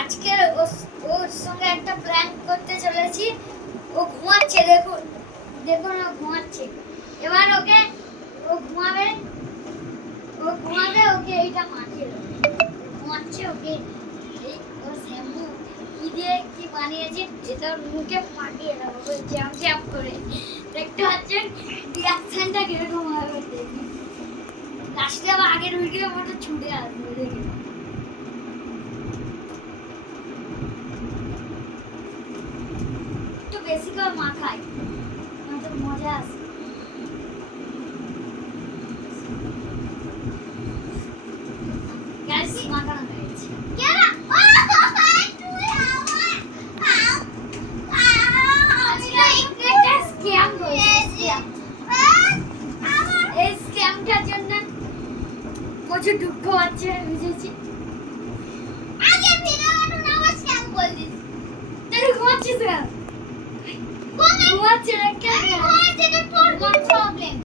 আজকে ওর সঙ্গে একটা প্ল্যান করতে চলেছি। ও ঘুমাচ্ছে, দেখুন দেখুন ও ঘুমাচ্ছে। এবার ওকে ও ঘুমাবে ওকে এইটা মাখিয়ে দেবো। ঘুমাচ্ছে ওকে এই ও শ্যাম্পু কি দিয়ে কি বানিয়েছে এটা ওর মুখে মাখিয়ে দেবো ওই জ্যাম জ্যাম করে। দেখতে পাচ্ছেন রিয়াকশনটা কিরকম হবে দেখি। লাস্টে আবার আগের ভিডিও মতো ছুটে আসবে দেখি। একটু বেশি করে মাখাই, আমাদের মজা আসে। গ্যাস মাখানো হয়ে গেছে। এই স্ক্যামটার জন্য প্রচুর দুঃখ আছে, বুঝেছি। আগে ভিডিওটা না স্ক্যাম করে দিস। তুই ঘুমাচ্ছিস না? ঘুমাচ্ছে না